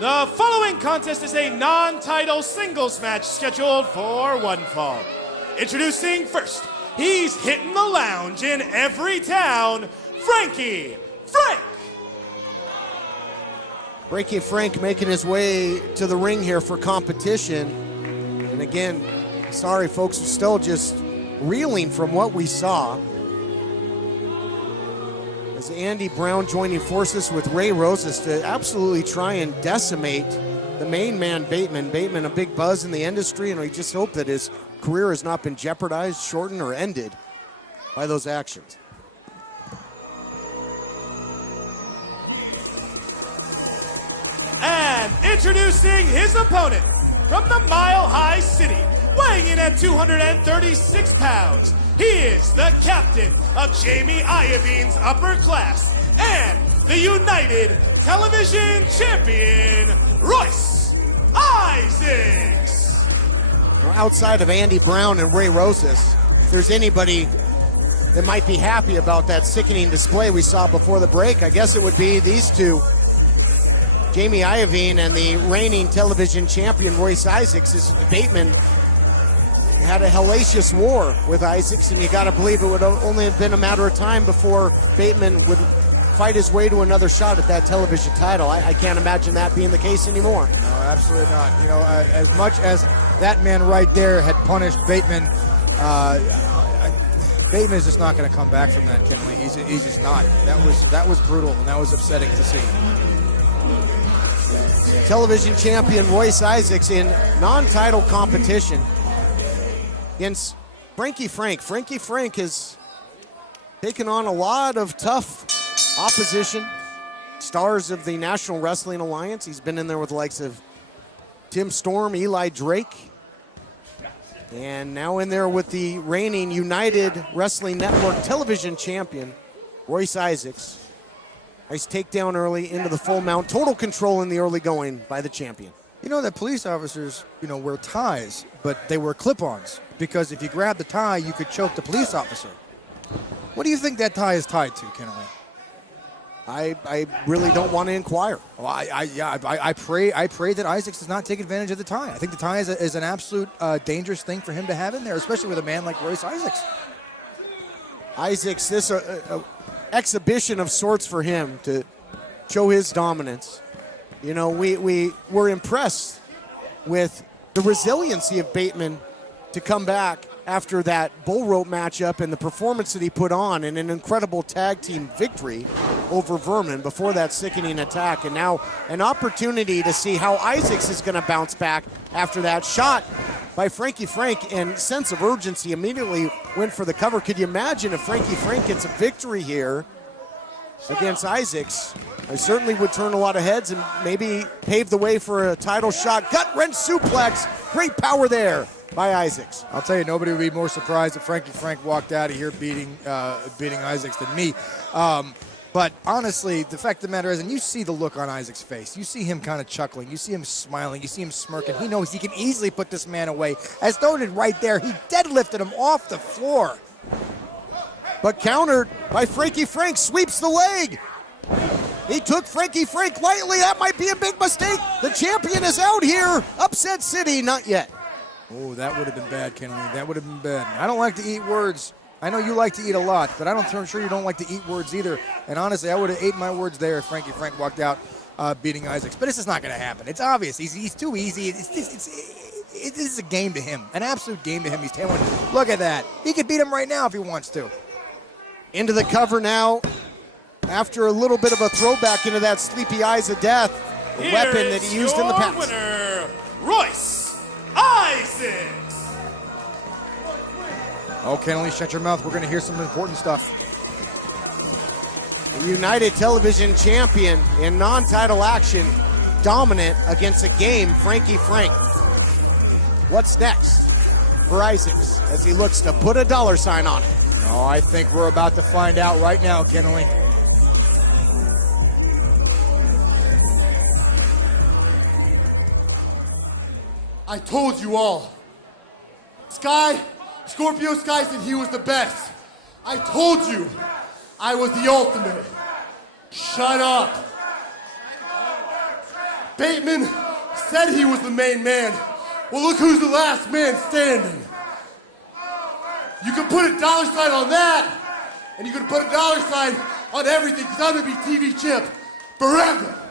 The following contest is a non-title singles match scheduled for one fall. Introducing first, he's hitting the lounge in every town, Frankie Frank. Frankie Frank making his way to the ring here for competition. And again, sorry folks, we're still just reeling from what we saw. As Andy Brown joining forces with Ray Rosas to absolutely try and decimate the main man, Bateman. Bateman, a big buzz in the industry, and we just hope that his career has not been jeopardized, shortened, or ended by those actions. And introducing his opponent from the Mile High City, weighing in at 236 pounds, he is the captain of Jamie Iovine's upper class and the United Television Champion, Royce Isaacs. Well, outside of Andy Brown and Ray Rosas, if there's anybody that might be happy about that sickening display we saw before the break, I guess it would be these two. Jamie Iovine and the reigning television champion, Royce Isaacs. As Bateman had a hellacious war with Isaacs, and you got to believe it would only have been a matter of time before Bateman would fight his way to another shot at that television title. I can't imagine that being the case anymore. No, absolutely not. You know, as much as that man right there had punished Bateman, Bateman is just not going to come back from that, Kenley. He's just not. That was brutal, and that was upsetting to see. Television champion Royce Isaacs in non-title competition against Frankie Frank. Frankie Frank has taken on a lot of tough opposition. Stars of the National Wrestling Alliance. He's been in there with the likes of Tim Storm, Eli Drake, and now in there with the reigning United Wrestling Network television champion, Royce Isaacs. Nice takedown early into the full mount. Total control in the early going by the champion. You know that police officers, wear ties, but they wear clip-ons, because if you grab the tie, you could choke the police officer. What do you think that tie is tied to, Kenley? I really don't want to inquire. Well, I pray that Isaacs does not take advantage of the tie. I think the tie is an absolute dangerous thing for him to have in there, especially with a man like Royce Isaacs. Isaacs, this exhibition of sorts for him to show his dominance. You know, we were impressed with the resiliency of Bateman to come back after that bull rope matchup and the performance that he put on in an incredible tag team victory over Vermin before that sickening attack. And now an opportunity to see how Isaacs is going to bounce back after that shot by Frankie Frank, and sense of urgency immediately went for the cover. Could you imagine if Frankie Frank gets a victory here against Isaacs? I certainly would turn a lot of heads and maybe pave the way for a title shot. Gut wrench suplex, great power there by Isaacs. I'll tell you, nobody would be more surprised if Frankie Frank walked out of here beating Isaacs than me. But honestly, the fact of the matter is, and you see the look on Isaacs' face, you see him kind of chuckling, you see him smiling, you see him smirking. He knows he can easily put this man away. As noted right there, he deadlifted him off the floor. But countered by Frankie Frank, sweeps the leg. He took Frankie Frank lightly. That might be a big mistake. The champion is out here. Upset City, not yet. Oh, that would have been bad, Kenley. That would have been bad. I don't like to eat words. I know you like to eat a lot, but I'm sure you don't like to eat words either. And honestly, I would have ate my words there if Frankie Frank walked out beating Isaacs. But this is not going to happen. It's obvious. He's too easy. This is a game to him, an absolute game to him. He's telling, look at that. He could beat him right now if he wants to. Into the cover now. After a little bit of a throwback into that sleepy eyes of death, a weapon that he used in the past. Winner, Royce Isaacs. Oh, Kenley, shut your mouth. We're going to hear some important stuff. The United Television Champion in non-title action, dominant against a game Frankie Frank. What's next for Isaacs as he looks to put a dollar sign on it? Oh, I think we're about to find out right now, Kenley. I told you all. Scorpio Sky said he was the best. I told you I was the ultimate. Shut up. Bateman said he was the main man. Well, look who's the last man standing. You can put a dollar sign on that, and you can put a dollar sign on everything, because I'm going to be TV champ forever.